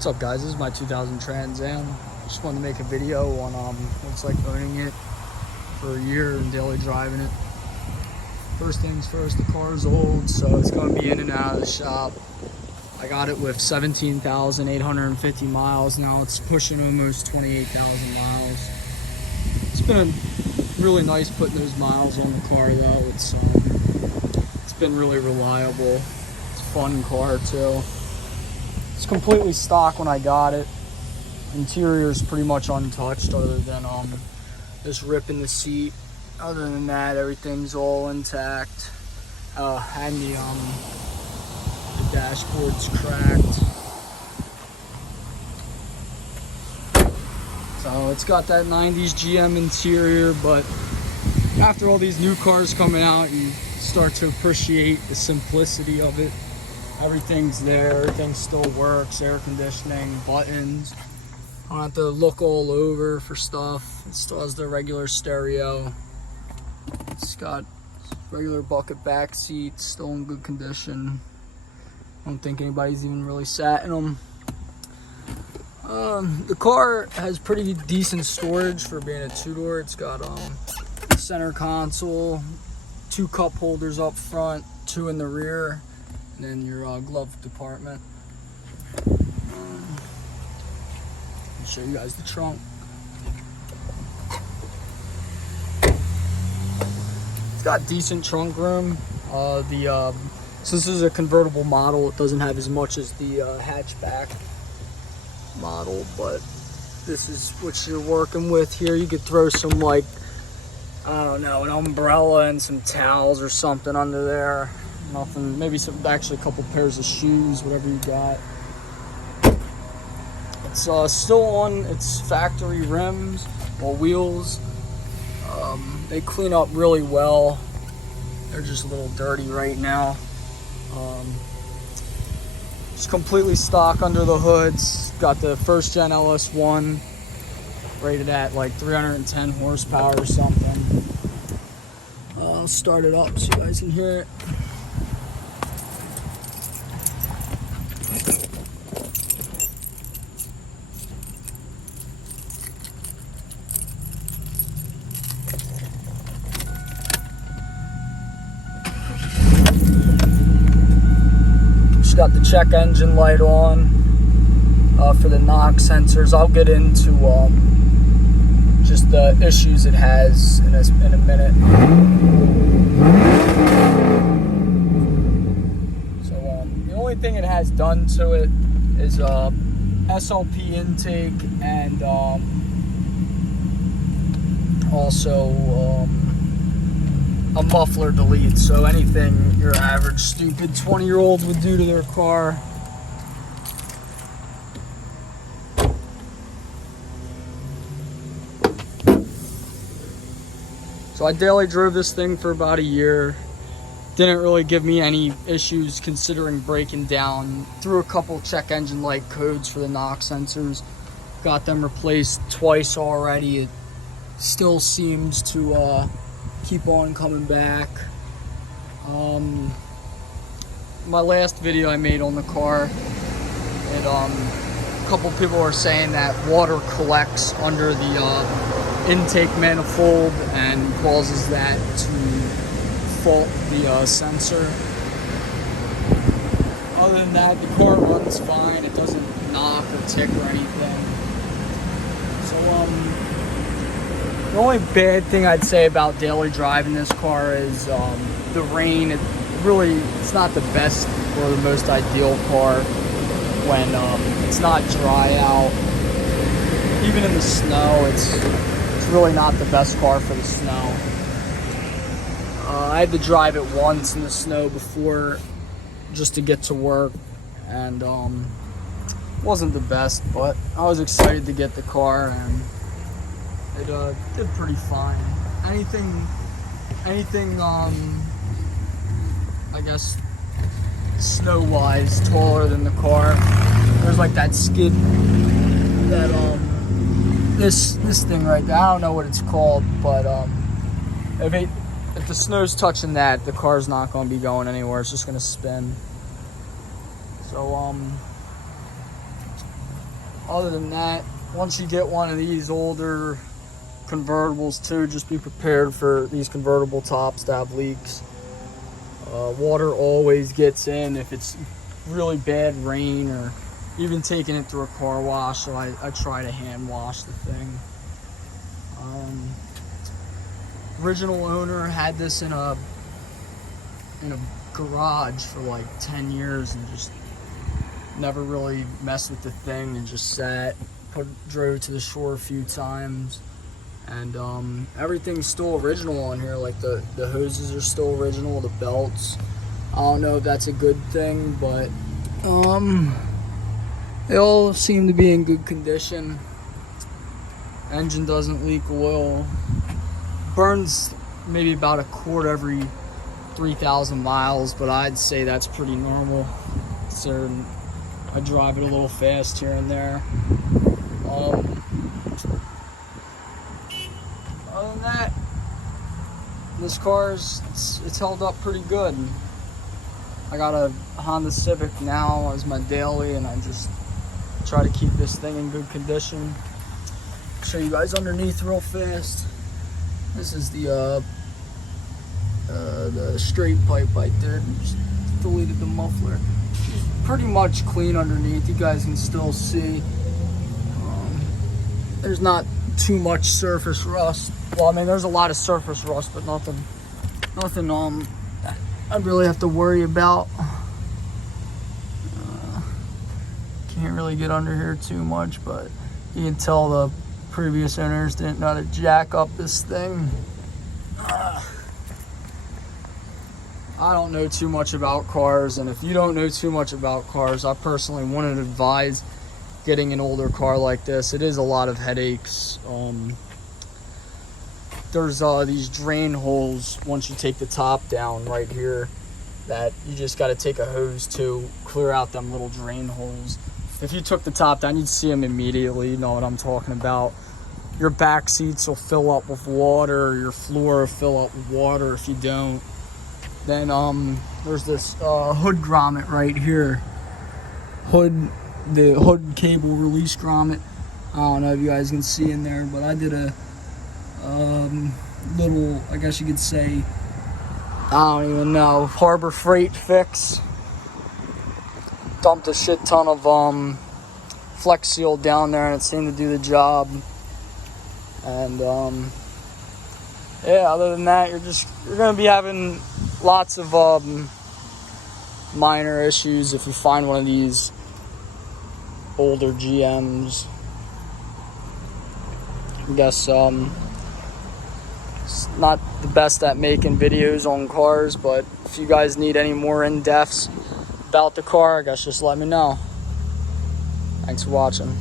What's up, guys? This is my 2000 Trans Am. Just wanted to make a video on what it's like owning it for a year and daily driving it. First things first, the car is old, so it's going to be in and out of the shop. I got it with 17,850 miles. Now it's pushing almost 28,000 miles. It's been really nice putting those miles on the car, though. It's been really reliable. It's a fun car too. It's completely stock when I got it. Interior is pretty much untouched, other than this rip in the seat. Other than that, everything's all intact. And the dashboard's cracked. So it's got that 90s GM interior, but after all these new cars coming out, you start to appreciate the simplicity of it. Everything's there, everything still works, air conditioning, buttons. I don't have to look all over for stuff. It still has the regular stereo. It's got regular bucket back seats, still in good condition. I don't think anybody's even really sat in them. The car has pretty decent storage for being a two-door. It's got center console, 2 cup holders up front, 2 in the rear, and then your glove department. I'll show you guys the trunk. It's got decent trunk room. So this is a convertible model. It doesn't have as much as the hatchback model, but this is what you're working with here. You could throw some, like, I don't know, an umbrella and some towels or something under there. Nothing, maybe actually a couple pairs of shoes, whatever you got. It's still on its factory rims or wheels. They clean up really well. They're just a little dirty right now. It's completely stock under the hoods. Got the first gen LS1 rated at like 310 horsepower or something. I'll start it up so you guys can hear it. Got the check engine light on for the knock sensors. I'll get into just the issues it has in a minute. So the only thing it has done to it is SLP intake and also a muffler delete, so anything your average stupid 20-year-old would do to their car. So I daily drove this thing for about a year. Didn't really give me any issues considering breaking down. Threw a couple check engine light codes for the knock sensors. Got them replaced twice already. It still seems to keep on coming back. My last video I made on the car, a couple people were saying that water collects under the intake manifold and causes that to fault the sensor. Other than that, the car runs fine. It doesn't knock or tick or anything. So the only bad thing I'd say about daily driving this car is the rain. It's not the best or the most ideal car when it's not dry out. Even in the snow, it's really not the best car for the snow. I had to drive it once in the snow before just to get to work, and wasn't the best, but I was excited to get the car, and it did pretty fine. Anything, I guess, snow-wise, taller than the car. There's like that skid, that this thing right there. I don't know what it's called, but if the snow's touching that, the car's not going to be going anywhere. It's just going to spin. So Other than that, once you get one of these older convertibles too, just be prepared for these convertible tops to have leaks. Water always gets in if it's really bad rain, or even taking it through a car wash, so I try to hand wash the thing. Original owner had this in a garage for like 10 years and just never really messed with the thing, and just drove it to the shore a few times, and everything's still original on here. Like the hoses are still original, the belts. I don't know if that's a good thing, but they all seem to be in good condition. Engine doesn't leak oil. Burns maybe about a quart every 3,000 miles, but I'd say that's pretty normal. So I drive it a little fast here and there. Other than that, this car's it's held up pretty good. I got a Honda Civic now as my daily, and I just try to keep this thing in good condition. Show you guys underneath real fast. This is the straight pipe I did. Just deleted the muffler. It's pretty much clean underneath. You guys can still see. There's not too much surface rust. Well, I mean, there's a lot of surface rust, but nothing I'd really have to worry about. Can't really get under here too much, but you can tell the previous owners didn't know how to jack up this thing. I don't know too much about cars, and if you don't know too much about cars, I personally wouldn't advise getting an older car like this. It is a lot of headaches. There's these drain holes once you take the top down right here that you just got to take a hose to clear out them little drain holes. If you took the top down, you'd see them immediately. You know what I'm talking about. Your back seats will fill up with water, your floor will fill up with water if you don't. Then there's this hood grommet right here. The hood cable release grommet. I don't know if you guys can see in there, but I did a little, I guess you could say, I don't even know, Harbor Freight fix. Dumped a shit ton of Flex Seal down there, and it seemed to do the job. And yeah, other than that, you're gonna be having lots of minor issues if you find one of these older GMs. I guess it's not the best at making videos on cars, but if you guys need any more in-depths about the car, I guess just let me know. Thanks for watching.